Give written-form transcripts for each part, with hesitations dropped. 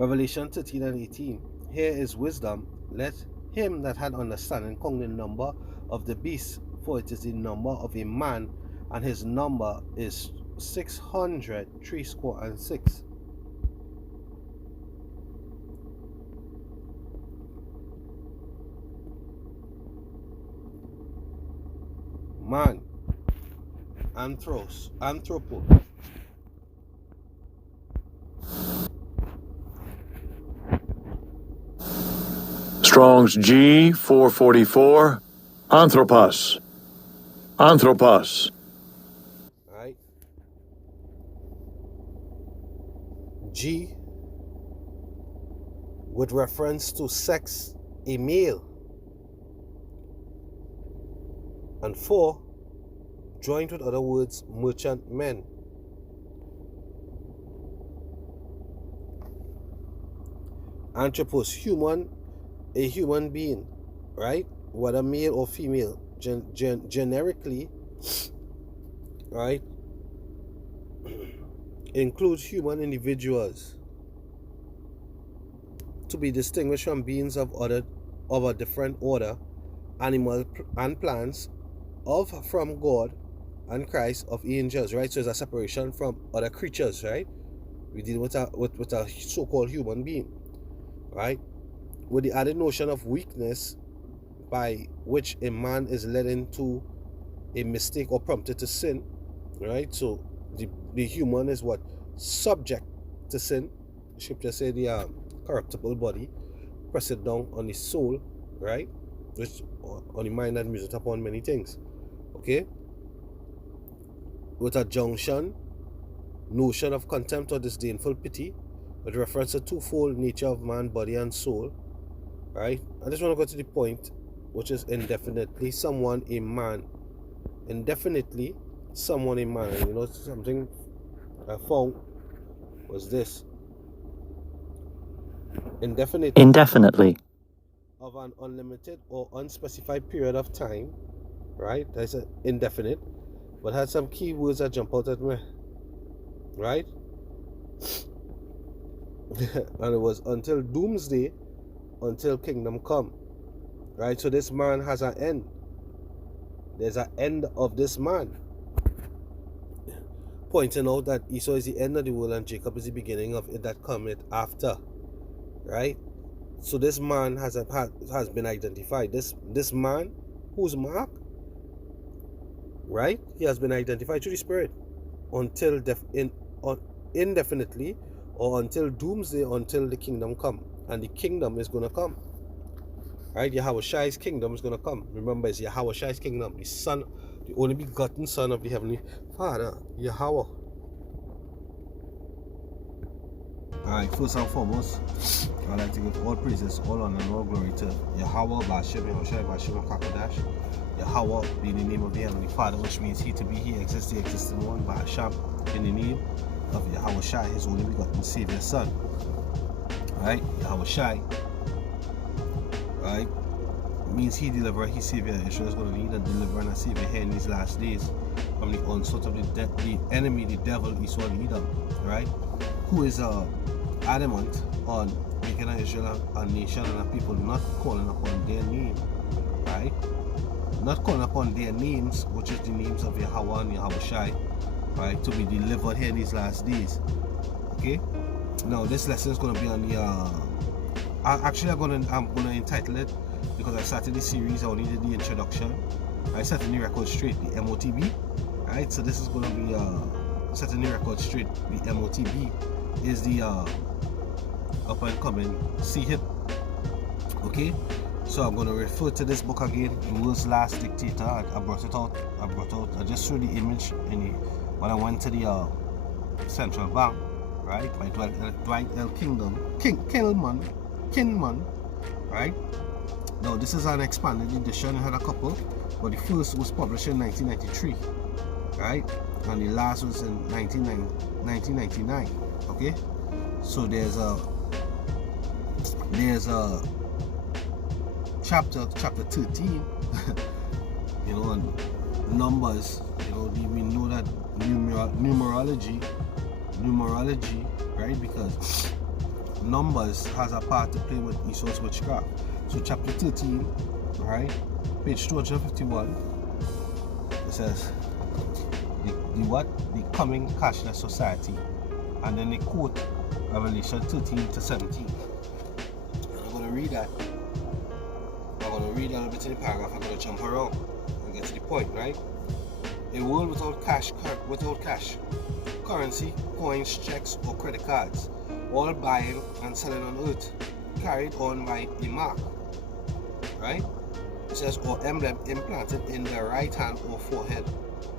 Revelation 13 and 18. Here is wisdom. Let him that had understanding count the number of the beast, for it is the number of a man, and his number is 600 threescore and six. Man, anthropo. Strong's G 444. Anthropos. Anthropos. Right? G with reference to sex, a male. And 4 joined with other words, merchant men. Anthropos, human, a human being, right? Whether male or female, generically, right, includes human individuals to be distinguished from beings of a different order, animal and plants, from God and Christ, of angels, right? So it's a separation from other creatures, right? We deal with a so-called human being, right? With the added notion of weakness by which a man is led into a mistake or prompted to sin, right? So the human is what? Subject to sin. The scripture say the corruptible body, press it down on the soul, right? Which on the mind that museth upon many things. Okay? With a junction, notion of contempt or disdainful pity, with reference to twofold nature of man, body and soul. Right? I just want to go to the point, which is indefinitely someone a man. Indefinitely someone a man. And you know, something I found was this. Indefinitely of an unlimited or unspecified period of time, right? That's indefinite, but had some key words that jump out at me, right? And it was until doomsday, until kingdom come, right? So this man has an end. There's an end of this man, pointing out that Esau is the end of the world and Jacob is the beginning of it that cometh after, right? So this man has been identified. This man who's marked, right? He has been identified through the Spirit until indefinitely, or until doomsday, until the kingdom come. And the kingdom is going to come, right? Yahweh Shai's kingdom is going to come. Remember, it's Yahweh Shai's kingdom, the son, the only begotten son of the heavenly Father, Yahweh. Alright, first and foremost, I'd like to give all praises, all honor, and all glory to Yahweh, Bashim, Yahushai, Bashim, Kakadash. Yahweh being the name of the Heavenly Father, which means He to be, He exists, the existing one. Basham in the name of Yahweh Shai, His only begotten Savior Son. Alright, Yahweh Shai, right, means He deliverer, He Savior. Israel is going to need a deliverer and a Savior here in these last days from the onslaught of the enemy, the devil, Esau and Edom, right? Who is adamant on making Israel a nation and a people, not calling upon their name, right? Not calling upon their names, which is the names of Yahweh and Yahweh Shai, right? To be delivered here in these last days. Okay? Now this lesson is going to be on the actually I'm gonna entitle it, because I started the series, I only did the introduction. I set the record straight, the MOTB. Right? So this is gonna be setting the record straight. The MOTB is the up and coming C-hip. Okay, so I'm going to refer to this book again, The World's Last Dictator. I brought it out. I just showed the image when I went to the central bank, right, by Dwight L. Kinman, right? Now this is an expanded edition. I had a couple, but the first was published in 1993, right, and the last was in 1999. Okay, so there's a chapter 13, you know, on numbers. You know, we know that numerology, right? Because numbers has a part to play with Esau's witchcraft. So chapter 13, right, page 251, it says the coming cashless society, and then they quote Revelation 13 to 17. And I'm going to read that. I'm going to read a little bit in the paragraph. I'm going to jump around and get to the point, right? A world without cash, currency, coins, checks, or credit cards, all buying and selling on earth, carried on by a mark, right? It says, or emblem implanted in the right hand or forehead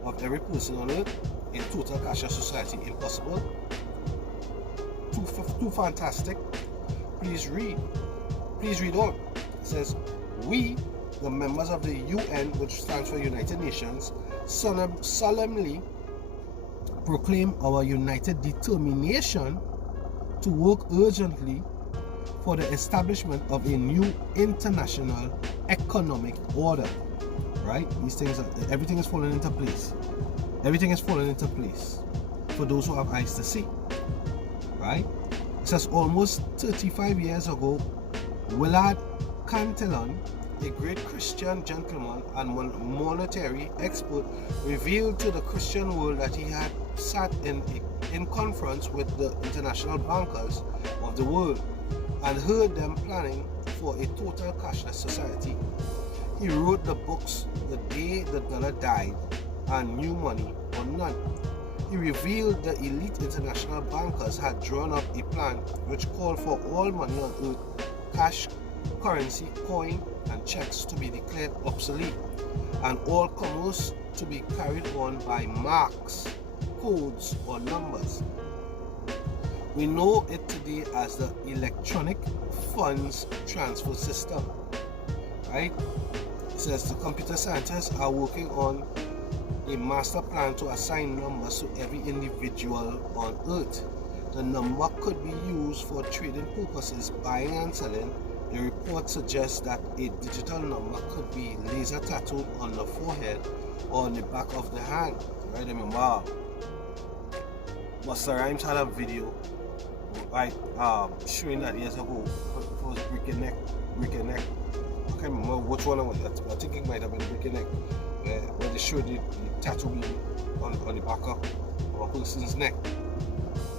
of every person on earth. In total cashless society, impossible. Too fantastic. Please read on. It says, we, the members of the UN, which stands for United Nations, solemnly proclaim our united determination to work urgently for the establishment of a new international economic order. Right? These things, everything is falling into place. Everything is falling into place for those who have eyes to see. Right? It says almost 35 years ago, Willard Cantillon, a great Christian gentleman and monetary expert, revealed to the Christian world that he had sat in conference with the international bankers of the world and heard them planning for a total cashless society. He wrote the books The Day the Dollar Died and New Money or None. He revealed the elite international bankers had drawn up a plan which called for all money on earth, cash, currency, coin, and checks to be declared obsolete, and all commerce to be carried on by marks, codes, or numbers. We know it today as the electronic funds transfer system. Right? It says the computer scientists are working on a master plan to assign numbers to every individual on earth. The number could be used for trading purposes, buying and selling. The report suggests that a digital number could be laser tattooed on the forehead or on the back of the hand. Right? Remember, Busta Rhymes had a video, right, showing that years ago. It was Breaking Neck. I can't remember which one it was. I think it might have been Breaking Neck, where they showed the tattoo on the back of a person's neck,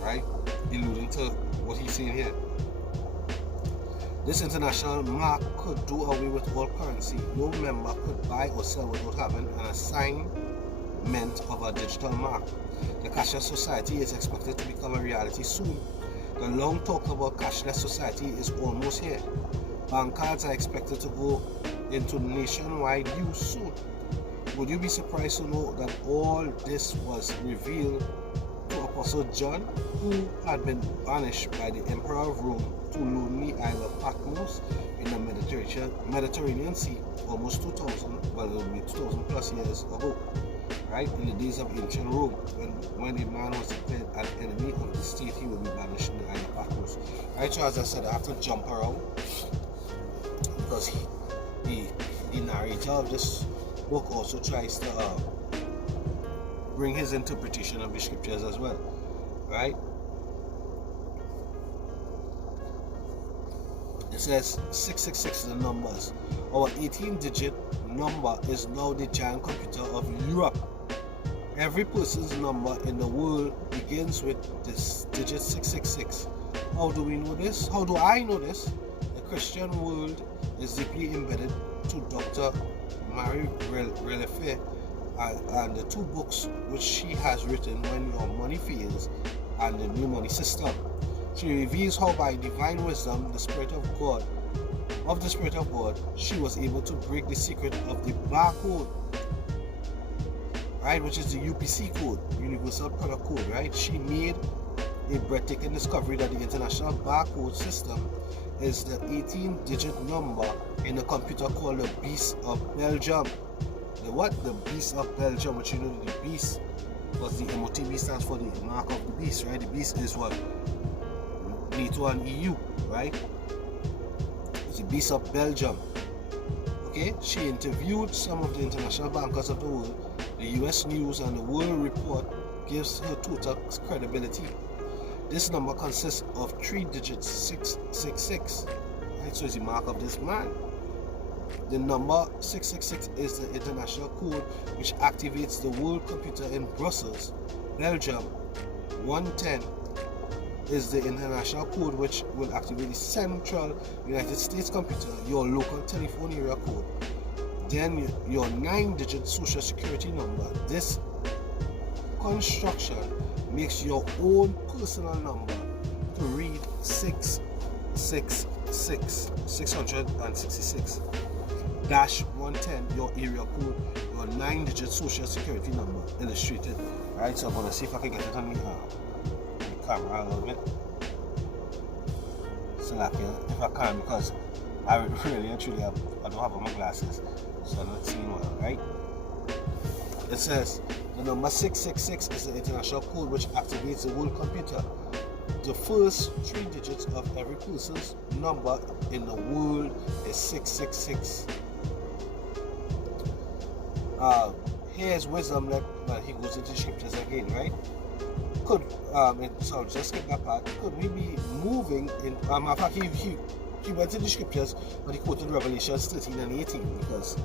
right, alluding to what he's saying here. This international mark could do away with all currency. No member could buy or sell without having an assignment of a digital mark. The cashless society is expected to become a reality soon. The long talk about cashless society is almost here. Bank cards are expected to go into nationwide use soon. Would you be surprised to know that all this was revealed to Apostle John, who had been banished by the Emperor of Rome to lonely Isle of Patmos in the Mediterranean Sea almost 2,000 plus years ago, right? In the days of ancient Rome, when a man was declared an enemy of the state, he would be banished in the Isle of Patmos. Right, so as I said, I have to jump around because the narrator of this book also tries to bring his interpretation of the scriptures as well, right? It says 666 is the numbers. Our 18-digit number is now the giant computer of Europe. Every person's number in the world begins with this digit 666. How do we know this? How do I know this? The Christian world is deeply embedded to Dr. Marie Relief and the two books which she has written, When Your Money Fails and The New Money System. She reveals how by divine wisdom, the Spirit of God, she was able to break the secret of the barcode, right, which is the UPC code, Universal Product Code, right? She made a breathtaking discovery that the international barcode system is the 18-digit number in a computer called the Beast of Belgium. The what? The Beast of Belgium, which you know the Beast, because the MOTB stands for the mark of the beast, right? The Beast is what? NATO and EU, right? It's the Beast of Belgium. Okay, she interviewed some of the international bankers of the world. The US News and the World Report gives her total credibility. This number consists of 3 digits, 666. Right, so it's the mark of this man. The number 666 is the international code which activates the world computer in Brussels, Belgium. 110 is the international code which will activate the central United States computer, your local telephone area code. Then your 9-digit social security number. This construction makes your own personal number to read 666 dash 110, your area code, your 9-digit social security number, illustrated. Alright, so I'm gonna see if I can get it on the camera a little bit. So like, if I can, because I really and truly I don't have on my glasses, so I'm not seeing well, right? It says the number 666 is the international code which activates the world computer. The first 3 digits of every person's number in the world is 666. Here's wisdom that he goes into scriptures again, right? Could so just skip that part. Could we be moving in? In fact, he went to the scriptures, but he quoted Revelations 13 and 18 because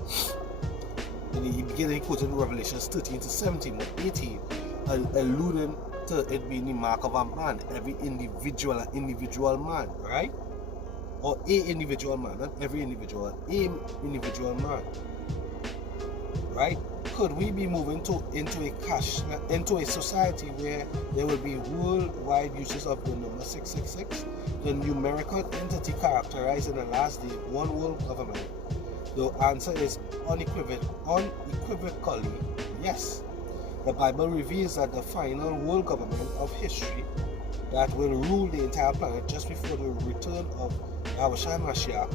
in the beginning he quoted Revelations 13 to 17, but 18 alluding to it being the mark of a man, every individual man, right? Or a individual man, not every individual, a individual man, right? Could we be moving into a society where there will be worldwide uses of the number 666, the numerical entity characterized in the last day, one world government? The answer is unequivocally yes. The Bible reveals that the final world government of history that will rule the entire planet just before the return of Yahushua Mashiach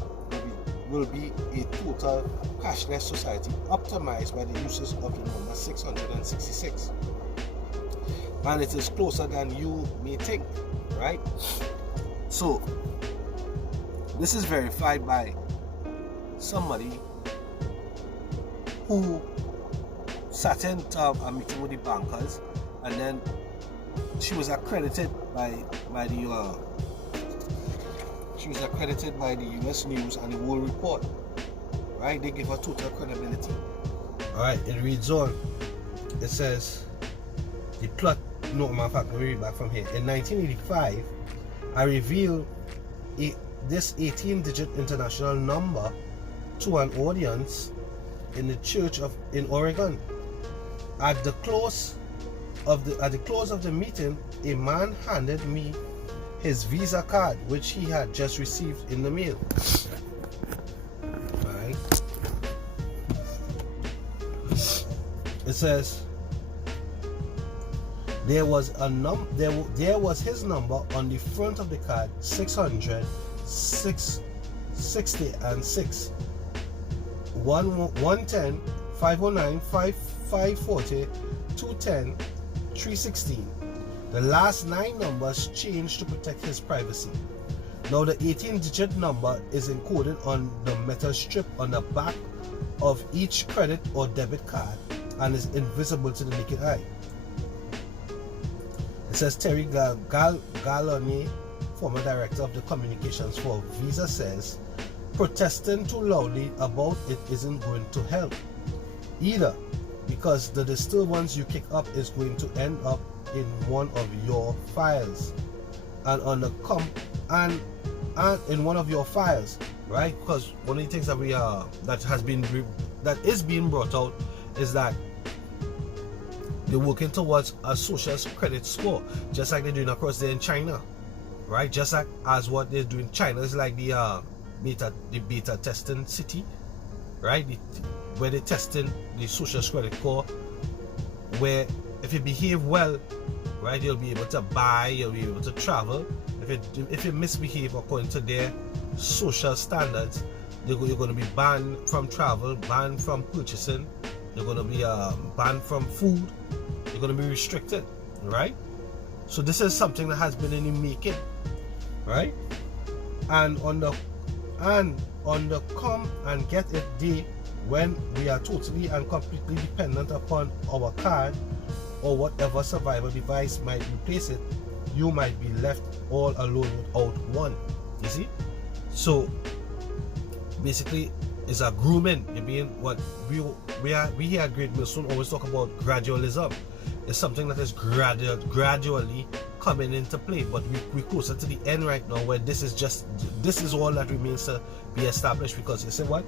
will be a total cashless society optimized by the uses of the number 666. And it is closer than you may think, right? So, this is verified by somebody who sat in a meeting with the bankers, and then she was accredited by the US News and the World Report. Right? They give her total credibility. Alright, it reads on. It says the plot. No, matter of fact, let me read back from here. In 1985, I revealed this 18-digit international number to an audience in the church in Oregon. At the close of the meeting, a man handed me his Visa card, which he had just received in the mail. Right? It says there was his number on the front of the card: 600, 660 and 6, 110, 509, 540, 210, 316. The last 9 numbers changed to protect his privacy. Now the 18-digit number is encoded on the metal strip on the back of each credit or debit card and is invisible to the naked eye. It says Terry Galloni, former director of the communications for Visa, says protesting too loudly about it isn't going to help either, because the disturbance you kick up is going to end up in one of your files and in one of your files, right? Because one of the things that is being brought out is that they're working towards a social credit score, just like they're doing across there in China, right? Just like as what they're doing in China is like the beta testing city, right? Where they're testing the social credit score, where if you behave well, right, you'll be able to buy, you'll be able to travel. If you misbehave according to their social standards, you're going to be banned from travel, banned from purchasing, you're going to be banned from food, you're going to be restricted, right? So this is something that has been in the making, right? And on the come and get it day, when we are totally and completely dependent upon our card or whatever survival device might replace it, you might be left all alone without one. You see? So basically it's a grooming. You being what we here at Great Millstone always talk about gradualism. It's something that is gradually coming into play, but we're closer to the end right now, where this is all that remains to be established. Because you say what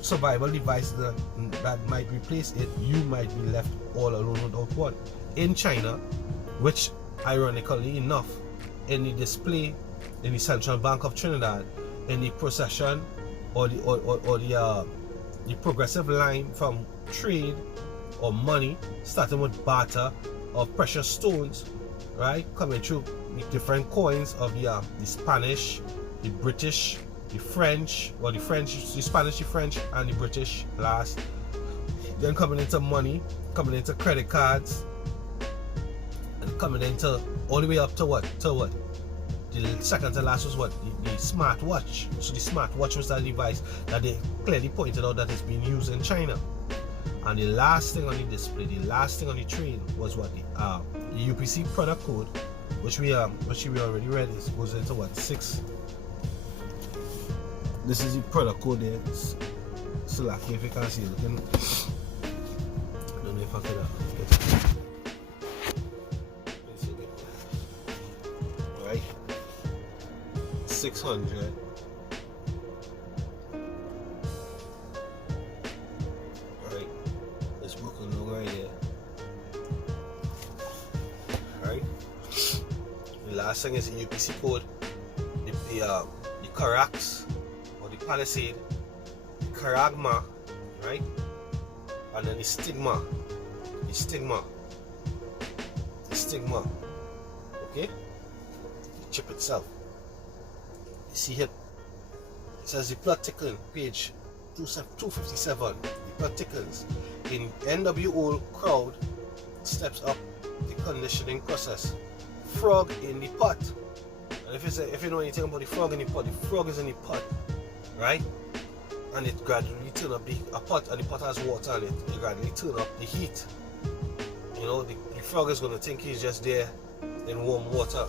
survival device that might replace it, you might be left all alone without one. In China, which ironically enough, in the display in the Central Bank of Trinidad, in the procession or the progressive line from trade or money, starting with barter of precious stones, right, coming through with different coins of the Spanish, the British, the French, or the Spanish, the French, and the British last. Then coming into money, coming into credit cards, and coming into all the way up to what? The second to last was what? The smartwatch. So the smartwatch was that device that they clearly pointed out that is being used in China. And the last thing on the display, the last thing on the train was what? The UPC product code, which we already read. It goes into what? 6. This is the product code there. So lucky if you can see it. I don't know if I could get it. Right? 600. Right? This book will look right here. Right? The last thing is the UPC code. The Carax or the Palisade, the Caragma, right? And then the Stigma. Okay? The chip itself. You see here, it says the plot thickens, page 257. The plot thickens. In NWO crowd steps up the conditioning process. Frog in the pot. And if you know anything about the frog in the pot, the frog is in the pot, right? And it gradually turn up a pot, and the pot has water in it. It gradually turn up the heat. You know, the frog is going to think he's just there in warm water,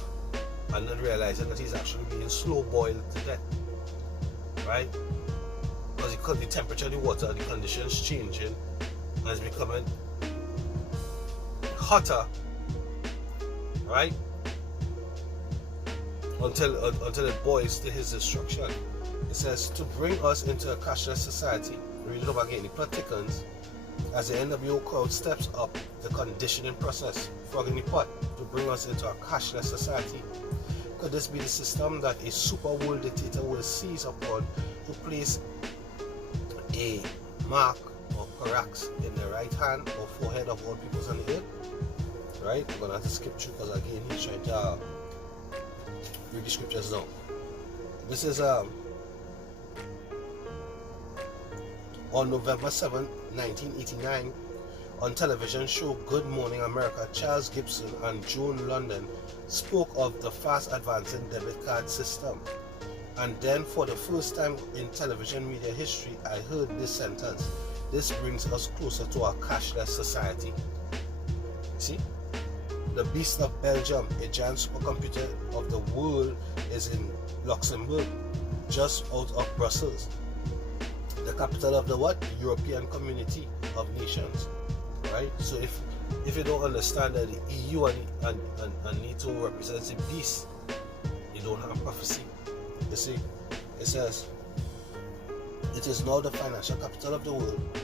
and not realizing that he's actually being slow boiled to death, right? Because the temperature of the water, the conditions changing, and it's becoming hotter, right? Until it boils to his destruction. It says, to bring us into a cashless society. Read it over again. The plot thickens as the NWO crowd steps up the conditioning process, frog in the pot, to bring us into a cashless society. Could this be the system that a super world dictator will seize upon to place a mark or Carax in the right hand or forehead of all peoples on the earth? Right? I'm gonna have to skip through because again he's trying to read the scriptures now. This is on November 7, 1989, on television show Good Morning America, Charles Gibson and Joan London spoke of the fast advancing debit card system. And then for the first time in television media history, I heard this sentence: this brings us closer to a cashless society. See? The Beast of Belgium, a giant supercomputer of the world, is in Luxembourg, just out of Brussels. The capital of the what? The European Community of Nations. Right? So if you don't understand that the EU and NATO represents a beast, you don't have prophecy. You see, it says, it is now the financial capital of the world.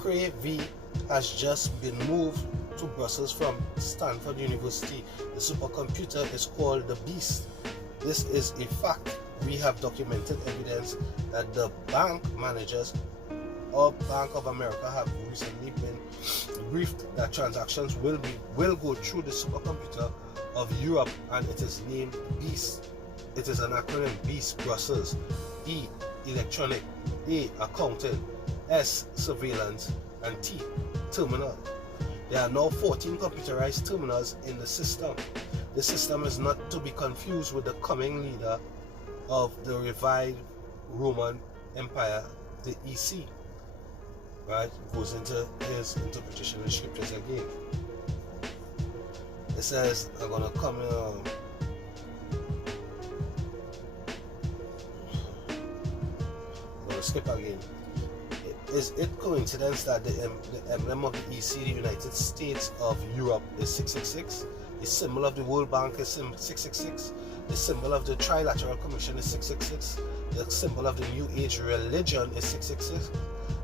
Cray V has just been moved to Brussels from Stanford University. The supercomputer is called the Beast. This is a fact. We have documented evidence that the bank managers of Bank of America have recently been briefed that transactions will go through the supercomputer of Europe, and it is named Beast. It is an acronym: Beast Brussels. E, electronic; A, accounting; S, surveillance; and T, terminal. There are now 14 computerized terminals in the system. The system is not to be confused with the coming leader of the revived Roman Empire, the EC. Right? Goes into his interpretation of the scriptures again. It says, I'm gonna come I'm gonna skip again. Is it coincidence that the emblem of the EC, the United States of Europe, is 666? The symbol of the World Bank is 666. The symbol of the Trilateral Commission is 666. The symbol of the New Age religion is 666.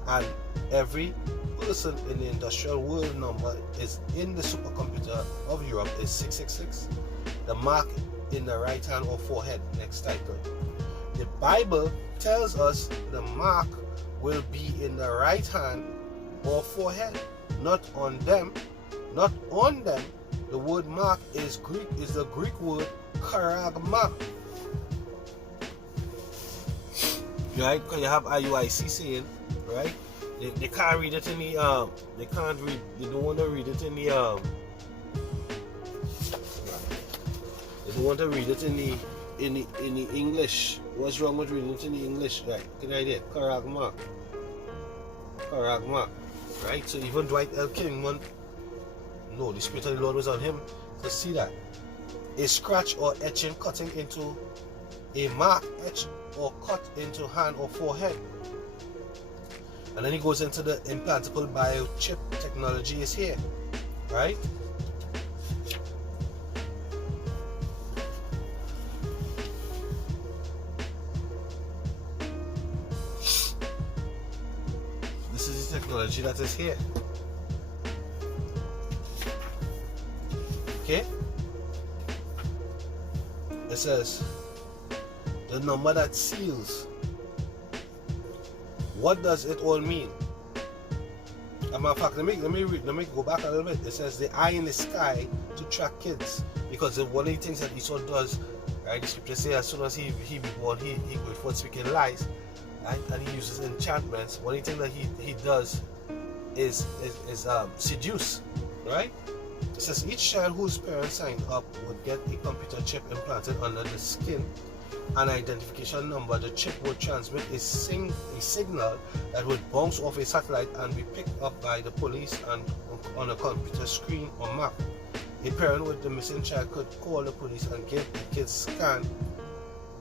And every person in the industrial world number is in the supercomputer of Europe is 666. The mark in the right hand or forehead. Next title. The Bible tells us the mark will be in the right hand or forehead, not on them. Not on them. The word mark is the Greek word charagma. Right? Because you have IUIC saying, right? They can't read it in the they don't want to read it in the they don't want to read it in the English. What's wrong with reading it in the English? Right, good idea. Charagma. Right? So even Dwight L. Kingman, no, the Spirit of the Lord was on him to see that. A scratch or etching cutting into a mark, etch or cut into hand or forehead. And then he goes into the implantable biochip technology is here. Right? This is the technology that is here. Okay? It says the number that seals. What does it all mean? As a matter of fact, let me go back a little bit. It says the eye in the sky to track kids, because one of the things that Esau does, right? The scripture says as soon as he be born, he goes forth speaking lies, right? And he uses enchantments. One of the things that he does is seduce, right? It says each child whose parents signed up would get a computer chip implanted under the skin. An identification number. The chip would transmit a signal that would bounce off a satellite and be picked up by the police and on a computer screen or map. A parent with the missing child could call the police and get the kid's scan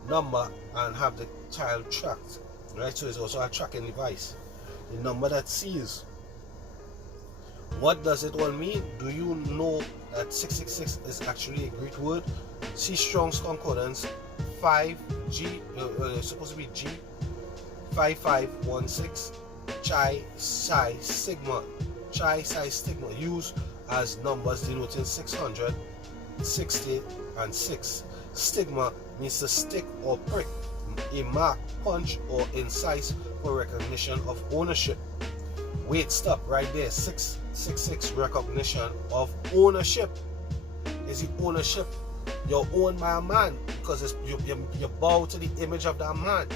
number and have the child tracked. Right, so it's also a tracking device. The number that seals. What does it all mean? Do you know that 666 is actually a Greek word? See Strong's Concordance 5G, supposed to be G 5516 Chi Psi Sigma. Chi Psi Sigma used as numbers denoting 600, 60, and 6. Stigma means to stick or prick, a mark, punch, or incise for recognition of ownership. Wait, stop right there. 666 recognition of ownership. Is the ownership you're owned by a man, because you bow to the image of that man.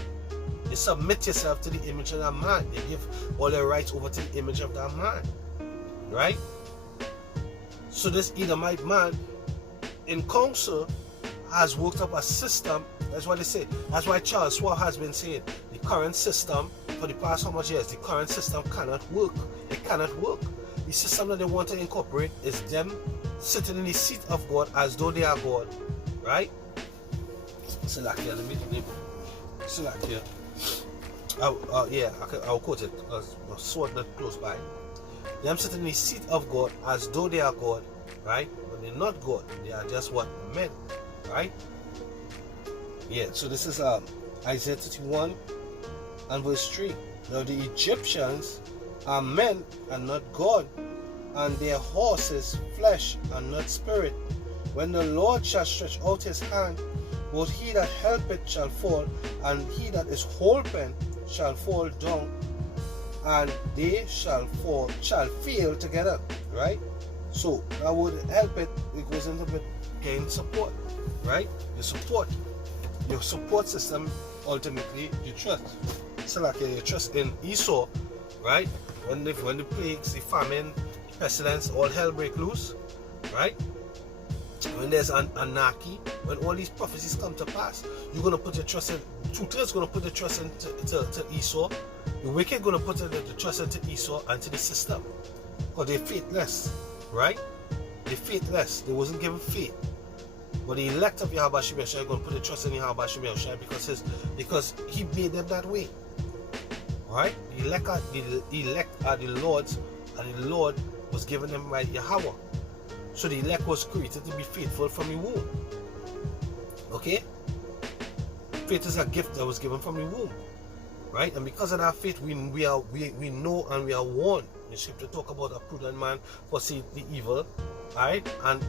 You submit yourself to the image of that man. You give all your rights over to the image of that man. Right? So this Edomite man in council has worked up a system. That's what they say. That's why Charles Schwab has been saying the current system for the past how much years, the current system cannot work. It cannot work. The system that they want to incorporate is them sitting in the seat of God as though they are God. Right? So like here, let me so like here. I'll quote it because the sword not close by. Them sitting in the seat of God as though they are God, right? But they're not God. They are just what? Men. Right? Yeah, so this is Isaiah 31 and verse 3. Now the Egyptians are men and not God, and their horses flesh and not spirit. When the Lord shall stretch out his hand, both he that helpeth shall fall, and he that is holpen shall fall down, and they shall fail together. Right? So that would help it goes into gain support. Right? Your support system ultimately you trust. So like you trust in Esau, right? When the plagues, the famine, pestilence, all hell break loose, right? When there's an anarchy, when all these prophecies come to pass, you're gonna put your trust in. Truthers gonna put the trust into to Esau. The wicked gonna put the trust into Esau and to the system, because they're faithless, right? They're faithless. They wasn't given faith. But the elect of Yahweh Shem Yahushua are going to put their trust in Yahweh Shem Yahushua because he made them that way. Alright? The elect are the Lord's, and the Lord was given them by Yahweh. So the elect was created to be faithful from the womb. Okay? Faith is a gift that was given from the womb. Right? And because of that faith, we know and we are warned. The scripture talk about a prudent man foresee the evil, right? And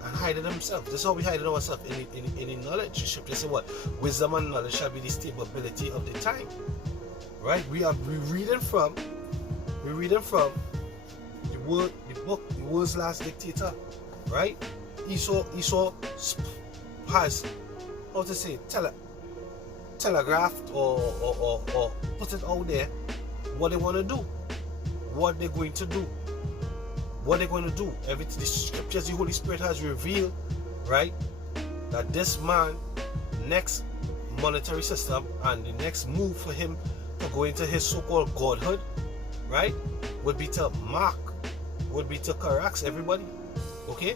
hiding himself. This is how we hide ourselves in the knowledge. The scripture say what? Wisdom and knowledge shall be the stability of the time. Right? We reading from the book, the world's last dictator. Right? Esau has, how to say, telegraphed or put it out there what they want to do, what they're going to do, everything. The scriptures, the Holy Spirit has revealed, right, that this man next monetary system and the next move for him to go into his so-called godhood, right, would be to correct everybody. Okay?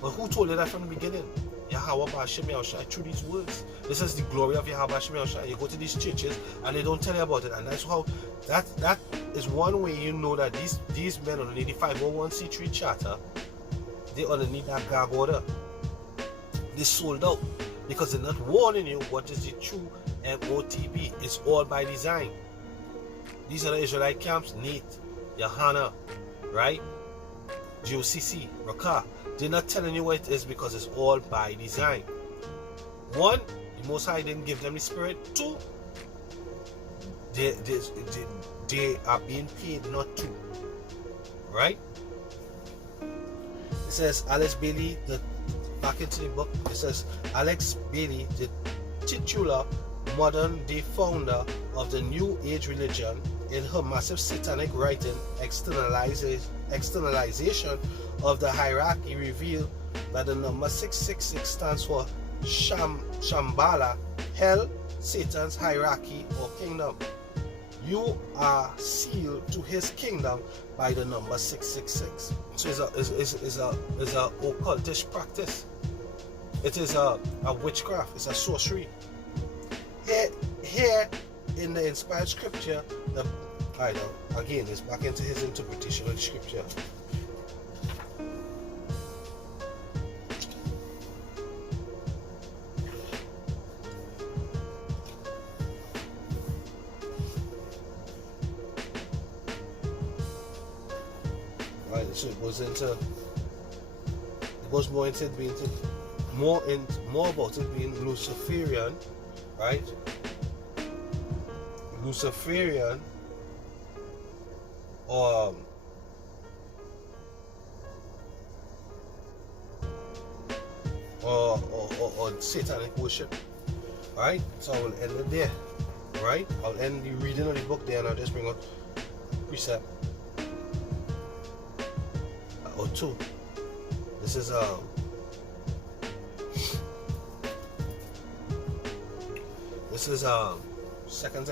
But who told you that from the beginning? Yahweh Hashem Yahushua, through these words. This is the glory of Yahweh Hashem Yahushua. You go to these churches and they don't tell you about it, and that's how that is one way you know that these men underneath the 501c3 charter, they underneath that gag order. They sold out because they're not warning you what is the true MOTB. It's all by design. These are the Israelite camps, Nate, Yahana, right? GOCC, Rakah. They're not telling you what it is because it's all by design. One, the Most High didn't give them the Spirit. Two, they are being paid not to. Right? It says Alex Bailey, back into the book, it says Alex Bailey, the titular modern day founder of the New Age religion, in her massive satanic writing, externalization of the hierarchy, revealed that the number 666 stands for Shambhala, hell, Satan's hierarchy or kingdom. You are sealed to his kingdom by the number 666. So it's a occultish practice. It is a witchcraft. It's a sorcery. Here in the inspired scripture, again, it's back into his interpretation of the scripture. So it goes more into being more about it being Luciferian, right? Luciferian or satanic worship. Right? So I will end it there. Right? I'll end the reading of the book there and I'll just bring out precept or two. This is Second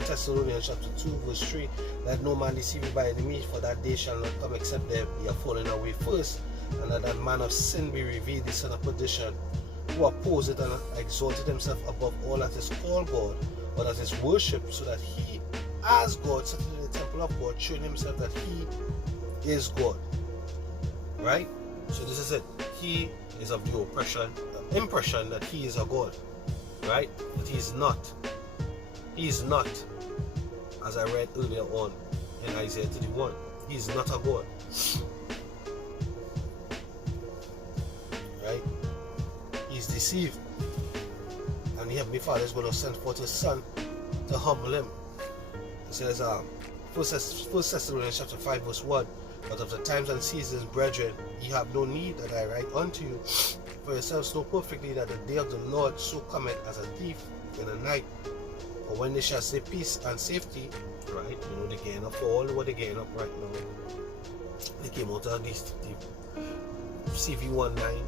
Thessalonians chapter 2 verse 3. Let no man deceive you by any means, for that day shall not come except there be a falling away first, and that man of sin be revealed, the son of perdition, who opposed and exalted himself above all that is called God or that is worshipped, so that he as God sat in the temple of God, showing himself that he is God. Right? So this is it. He is of the impression that he is a God. Right? But he is not. He is not. As I read earlier on in Isaiah 31. He is not a God. Right? He is deceived. And the Heavenly Father is going to send forth his Son to humble him. It says, 1 Thessalonians chapter 5 verse 1. But of the times and seasons, brethren, ye have no need that I write unto you. For yourselves know perfectly that the day of the Lord so cometh as a thief in the night. For when they shall say peace and safety, right? You know, they're getting up for all what they're getting up right now. They came out of these CV19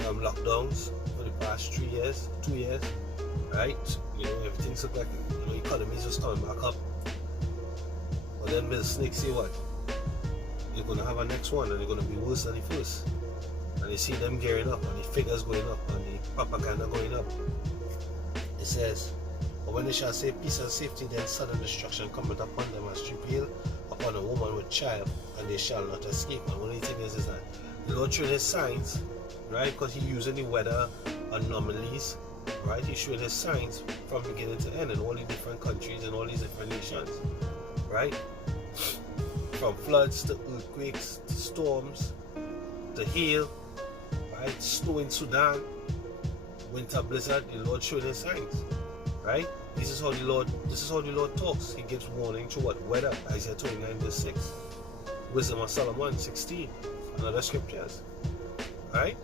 lockdowns for the past 2 years, right? You know, everything's look like, you know, economies just coming back up. But then Bill Snake say what? they're going to have a next one, and they're going to be worse than the first. And you see them gearing up, and the figures going up, and the propaganda going up. It says, but when they shall say peace and safety, then sudden destruction cometh upon them as travail upon a woman with child, and they shall not escape. And one of the things is that the Lord showed his signs, right? Because he using the weather anomalies, right? He showed his signs from beginning to end in all the different countries and all these different nations, right? From floods to earthquakes to storms to hail, right? Snow in Sudan, winter blizzard. The Lord showed his signs, right? This is how the Lord talks. He gives warning to what? Weather. Isaiah 29 verse 6. Wisdom of Solomon 16. And other scriptures. Right?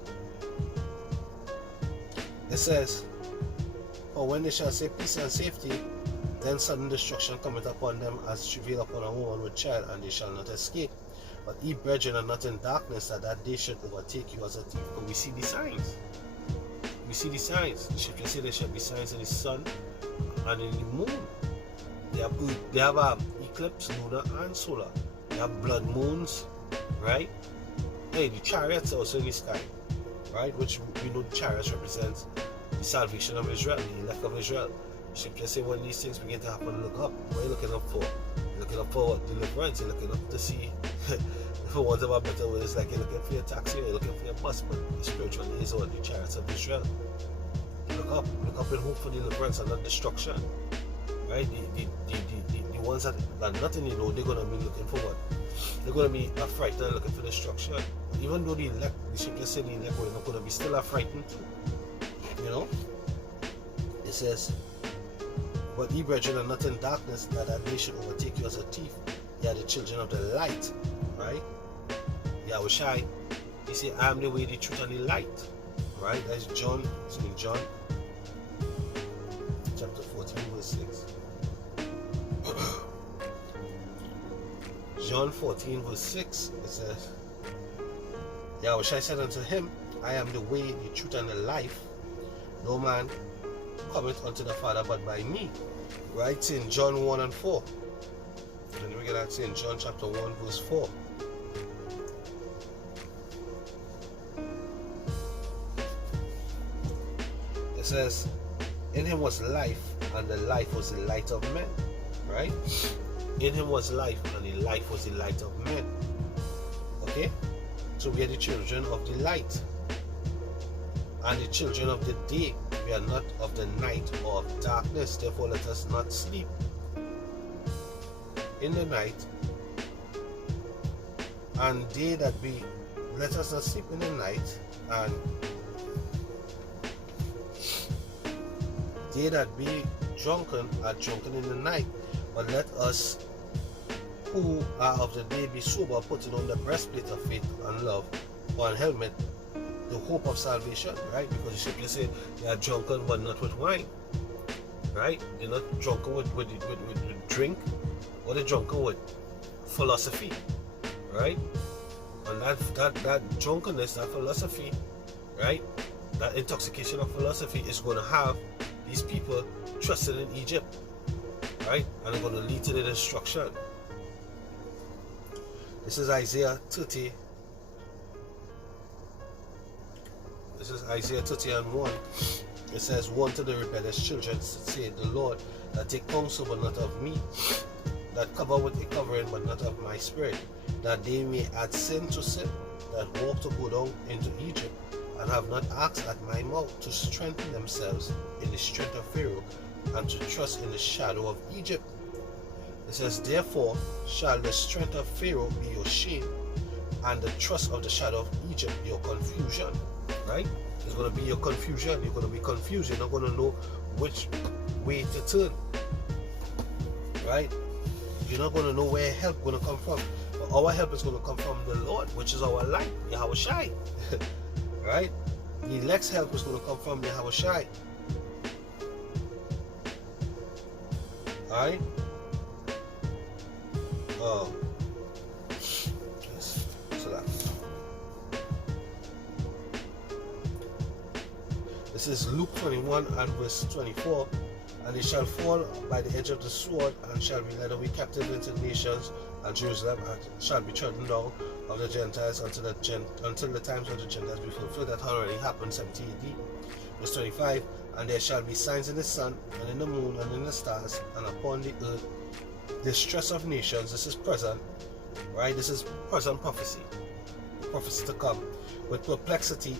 It says, for when they shall say peace and safety, then sudden destruction cometh upon them as travail upon a woman with child, and they shall not escape. But ye brethren are not in darkness, that day should overtake you as a thief. But we see the signs. We see the signs. The scripture says there shall be signs in the sun and in the moon. They have eclipse, lunar and solar. They have blood moons, right? Hey, the chariots are also in the sky, right? Which we know the chariots represents the salvation of Israel, the elect of Israel. The scripture says when these things begin to happen, look up. What are you looking up for? You're looking up for what? Deliverance. You're looking up to see. For want of a better word, it's like you're looking for your taxi or you're looking for your bus, but spiritually is what the chariots of Israel. Look up and hope for deliverance and not destruction. Right? The ones that nothing you know, they're gonna be looking for what? They're gonna be affrighted and looking for destruction. Even though the elect, the scripture said the elect were not gonna be still affrighted too. You know? It says, but ye brethren are not in darkness, that day should overtake you as a thief. Ye are the children of the light. Right? Yahushai, he said, I am the way, the truth, and the light. Right? That's John, it's in John chapter 14, verse 6. John 14, verse 6, it says, Yahushai said unto him, I am the way, the truth, and the life. No man cometh unto the Father but by me. Right? In John 1 and 4. And we get that in John chapter 1, verse 4. It says, in him was life, and the life was the light of men. Right? In him was life, and the life was the light of men. Okay? So we are the children of the light. And the children of the day. We are not of the night or of darkness. Therefore let us not sleep in the night, and they that be, let us not sleep in the night, and they that be drunken are drunken in the night. But let us who are of the day be sober, putting on the breastplate of faith and love, or an helmet, the hope of salvation. Right? Because the scripture says they are drunken but not with wine. Right? They're not drunken with drink. Or they're drunken with philosophy, right? And that drunkenness, that philosophy, right? That intoxication of philosophy is going to have these people trusted in Egypt, right? And they're going to lead to their destruction. This is Isaiah 30. This is Isaiah 30 and 1. It says, one to the rebellious children, say the Lord, that take counsel but not of me, that cover with a covering but not of my spirit, that they may add sin to sin, that walk to go down into Egypt, and have not asked at my mouth, to strengthen themselves in the strength of Pharaoh, and to trust in the shadow of Egypt. It says, therefore shall the strength of Pharaoh be your shame, and the trust of the shadow of Egypt your confusion. Right? It's going to be your confusion. You're going to be confused. You're not going to know which way to turn. Right? You're not going to know where help is going to come from. But our help is going to come from the Lord, which is our light, Yahushai. Right? The elect's help is going to come from Yahushai. Alright? Yes. So that. This is Luke 21 and verse 24. And they shall fall by the edge of the sword, and shall be led away captive into nations, and Jerusalem shall be trodden down of the Gentiles until the times of the Gentiles be fulfilled. That already happened 70 AD. Verse 25, and there shall be signs in the sun, and in the moon, and in the stars, and upon the earth, distress of nations. This is present, right? This is present prophecy to come, with perplexity,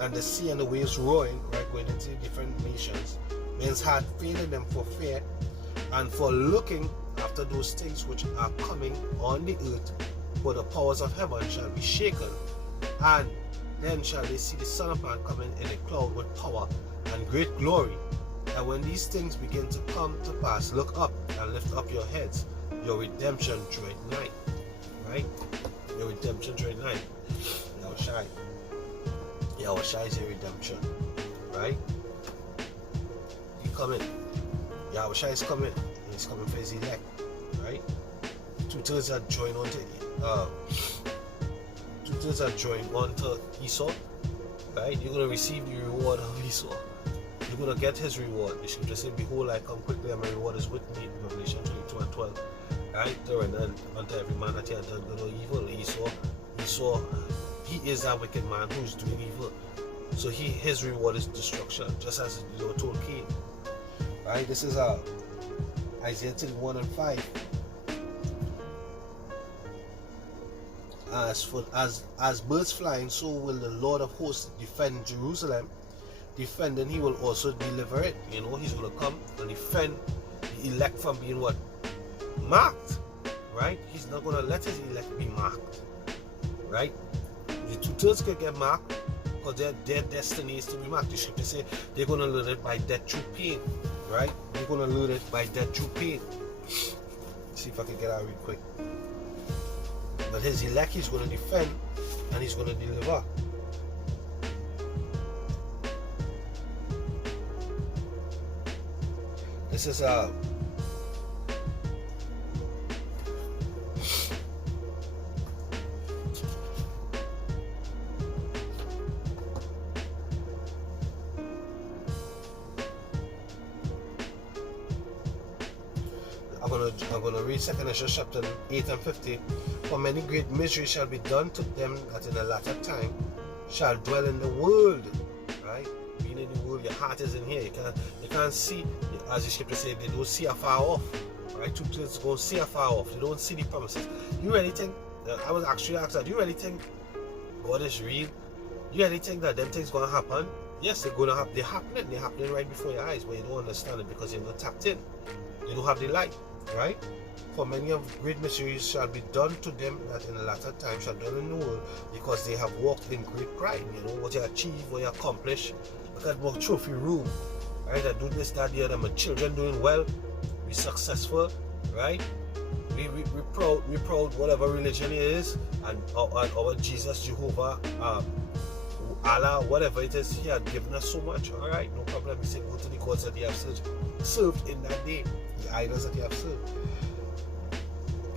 and the sea and the waves roaring, right, going into different nations. Men's heart failing them for fear, and for looking after those things which are coming on the earth, for the powers of heaven shall be shaken, and then shall they see the Son of Man coming in a cloud with power and great glory. And when these things begin to come to pass, look up and lift up your heads. Your redemption draweth nigh. Right? Your redemption draweth nigh. Yahushua is your redemption. Right? He coming. Yahushua is coming. He's coming for his elect. Right? Two-thirds are joined onto Esau. Right? You're gonna receive the reward of Esau. You're gonna get his reward. The scripture says, behold, I come quickly, and my reward is with me. Revelation 22 and 12. Right? There and then unto every man that he had done good or evil. Esau, he is that wicked man who's doing evil. So his reward is destruction, just as the Lord told Cain. Right? This is Isaiah 31 and 5. As birds flying, so will the Lord of hosts defend Jerusalem. Defending, he will also deliver it. You know, he's going to come and defend the elect from being what? Marked. Right? He's not going to let his elect be marked. Right? The two-thirds can get marked because their destiny is to be marked. The scripture say they're going to learn it by death through pain. Right? They're going to learn it by death through pain. Let's see if I can get out real quick. But his elect he's going to defend and he's going to deliver. This is I'm gonna read 2 Ezra chapter 8 and 50. For many great miseries shall be done to them that in the latter time shall dwell in the world. Right? Being in the world, your heart is in here. You can't see, as the scripture says, they don't see afar off. Right? Two-thirds go see afar off. They don't see the promises. You really think, I was actually asked that, do you really think God is real? You really think that them things gonna happen? Yes, they're gonna happen. They're happening right before your eyes, but you don't understand it because you're not tapped in. You don't have the light. Right? For many of great miseries shall be done to them that in the latter time shall dwell in the world, because they have walked in great pride. You know, what you achieve, what you accomplish. Look at my trophy room. Right? I do this, that, the other. My children doing well. We successful. Right? We proud whatever religion it is, and our Jesus, Jehovah, Allah, whatever it is, he had given us so much. Alright, no problem. We say go to the gods that he have served in that day. The idols that you have served.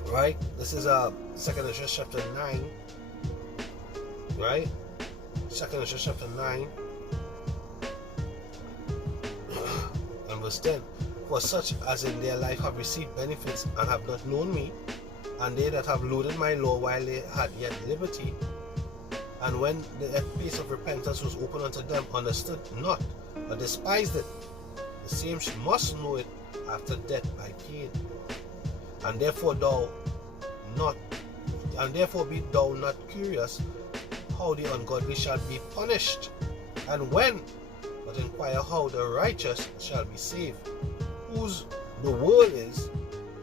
Right? This is 2 Ezra chapter 9. Right? 2 Ezra chapter 9 and verse 10. For such as in their life have received benefits and have not known me, and they that have loaded my law while they had yet liberty, and when the face of repentance was opened unto them, understood not, but despised it, the same must know it after death by pain. And therefore be thou not curious how the ungodly shall be punished, and when, but inquire how the righteous shall be saved, whose the world is,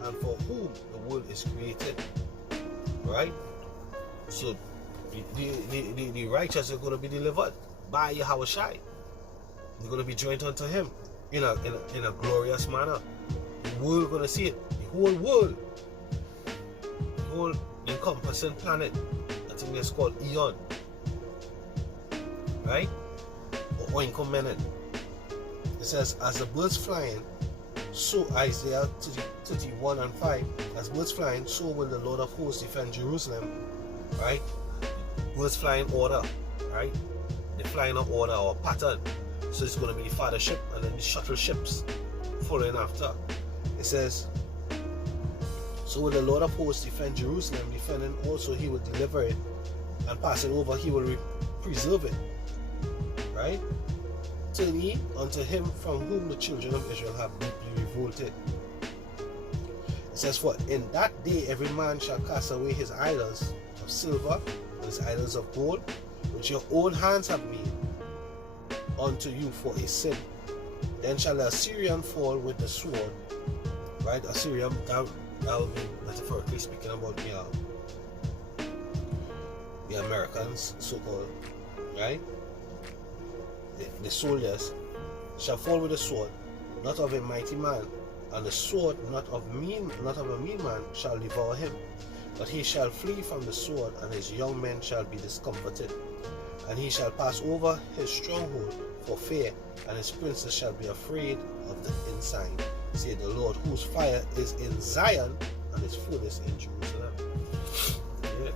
and for whom the world is created. Right? So the righteous are going to be delivered by Yahushua. They're going to be joined unto him in a glorious manner. The world going to see it. The whole world. The whole encompassing planet. I think it's called Eon. Right? Or Oinkomenet. It says, as the birds flying, so Isaiah 31 and 5, as birds flying, so will the Lord of hosts defend Jerusalem. Right? Birds flying order. Right? They're flying an order or a pattern. So it's going to be the father ship and then the shuttle ships following after. It says, So will the Lord of hosts defend Jerusalem, defending also he will deliver it, and pass it over, he will preserve it. Right? Turn ye unto him from whom the children of Israel have deeply revolted. It says, for in that day every man shall cast away his idols of silver and his idols of gold, which your own hands have made unto you for a sin. Then shall the Assyrian fall with the sword. Right? Assyrian, that will be metaphorically speaking about the Americans, so-called, right? The soldiers shall fall with the sword, not of a mighty man, and the sword not of a mean man shall devour him. But he shall flee from the sword, and his young men shall be discomfited. And he shall pass over his stronghold for fear, and his princes shall be afraid of the ensign, say the Lord, whose fire is in Zion, and his food is in Jerusalem. Yeah.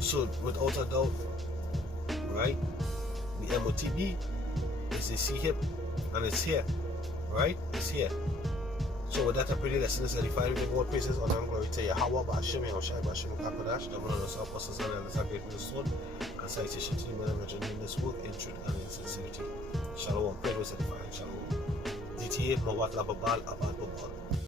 So without a doubt, right, the MOTB is a C-hip, and it's here, right? It's here. So with that, I pray that sinners edify, giving all praises, honor, and glory to Yahweh, Ba'ashem, Yahushai, Ba'ashem, Kakadash, the one of the apostles, and the great sword, and citation to the man of in this work in truth and in sincerity. Shalom, pray with edifying, shalom. DTA, Mawat Lababal, Abad Babal.